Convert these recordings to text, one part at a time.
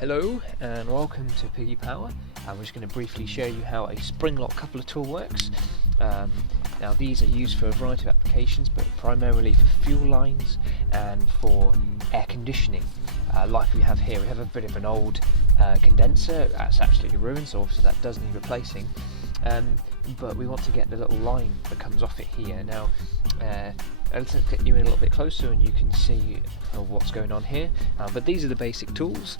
Hello and welcome to Piggypower. I'm just going to briefly show you how a spring lock coupler tool works. Now these are used for a variety of applications, but primarily for fuel lines and for air conditioning. Like we have here, we have a bit of an old condenser that's absolutely ruined, so obviously that does need replacing. But we want to get the little line that comes off it here. Now let's get you in a little bit closer and you can see what's going on here. But these are the basic tools.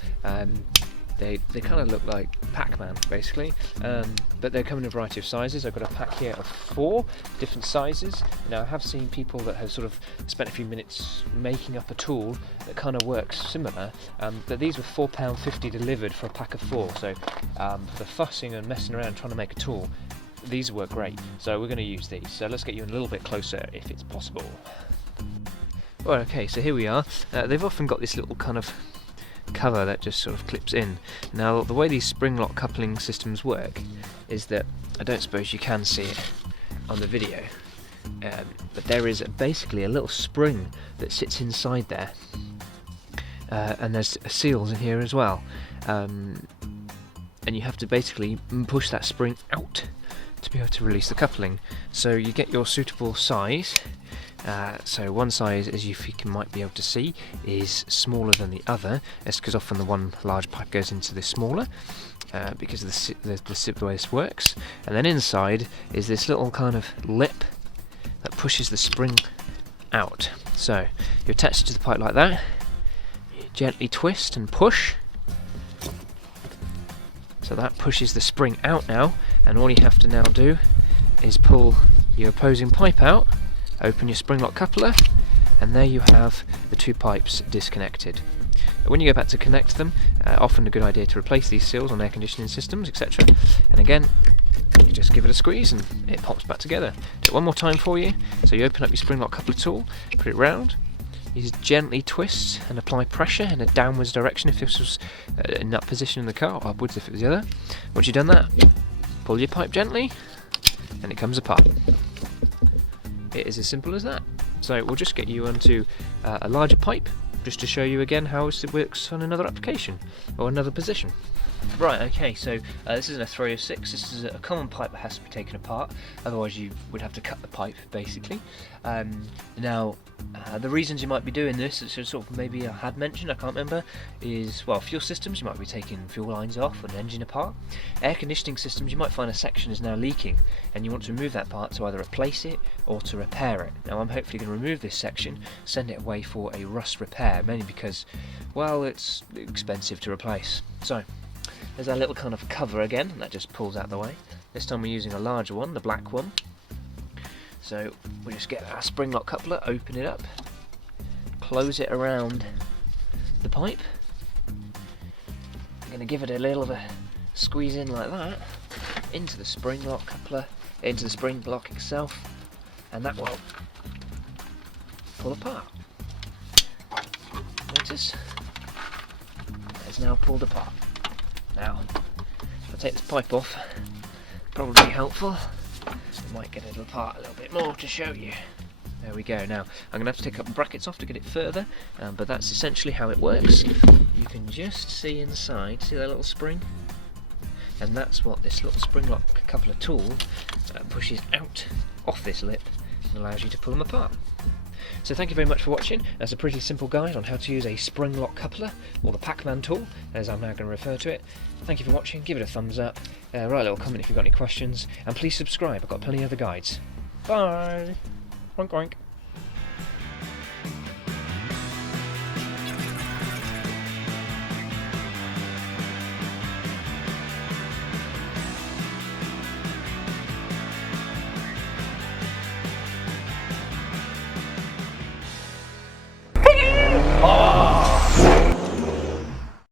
They kind of look like Pac-Man basically, but they come in a variety of sizes. I've got a pack here of 4 different sizes. Now I have seen people that have sort of spent a few minutes making up a tool that kind of works similar, but these were £4.50 delivered for a pack of 4, so for the fussing and messing around trying to make a tool, these work great, so we're going to use these. So let's get you in a little bit closer if it's possible. Right, okay, so here we are. They've often got this little kind of cover that just sort of clips in. Now the way these spring lock coupling systems work is that, I don't suppose you can see it on the video, but there is basically a little spring that sits inside there, and there's seals in here as well, and you have to basically push that spring out to be able to release the coupling. So you get your suitable size. So one size, as you might be able to see, is smaller than the other. That's because often the one large pipe goes into the smaller, because of the way this works. And then inside is this little kind of lip that pushes the spring out. So you attach it to the pipe like that, you gently twist and push. So that pushes the spring out now, and all you have to now do is pull your opposing pipe out, open your spring lock coupler, and there you have the 2 pipes disconnected. When you go back to connect them, often a good idea to replace these seals on air conditioning systems, etc. And again, you just give it a squeeze and it pops back together. Do it one more time for you. So you open up your spring lock coupler tool, put it round, you just gently twist and apply pressure in a downwards direction if this was in that position in the car, or upwards if it was the other. Once you've done that, pull your pipe gently and it comes apart. It is as simple as that. So we'll just get you onto a larger pipe just to show you again how it works on another application or another position. Right, okay, so this isn't a 306, this is a common pipe that has to be taken apart, otherwise you would have to cut the pipe basically. Now the reasons you might be doing this, it's sort of maybe I had mentioned, I can't remember, is, well, fuel systems, you might be taking fuel lines off and an engine apart. Air conditioning systems, you might find a section is now leaking and you want to remove that part to either replace it or to repair it. Now I'm hopefully going to remove this section, send it away for a rust repair, mainly because, well, it's expensive to replace. So there's our little kind of cover again, and that just pulls out the way. This time we're using a larger one, the black one. So we just get our spring lock coupler, open it up, close it around the pipe. I'm going to give it a little of a squeeze in like that, into the spring lock coupler, into the spring block itself, and that will pull apart. Notice? It's now pulled apart. Now, if I take this pipe off, probably helpful. I might get it apart a little bit more to show you. There we go. Now, I'm going to have to take up the brackets off to get it further, but that's essentially how it works. You can just see inside, see that little spring? And that's what this little spring lock coupler tool pushes out off this lip and allows you to pull them apart. So thank you very much for watching. That's a pretty simple guide on how to use a spring lock coupler, or the Pac-Man tool, as I'm now going to refer to it. Thank you for watching, give it a thumbs up, write a little comment if you've got any questions, and please subscribe, I've got plenty of other guides. Bye! Oink oink.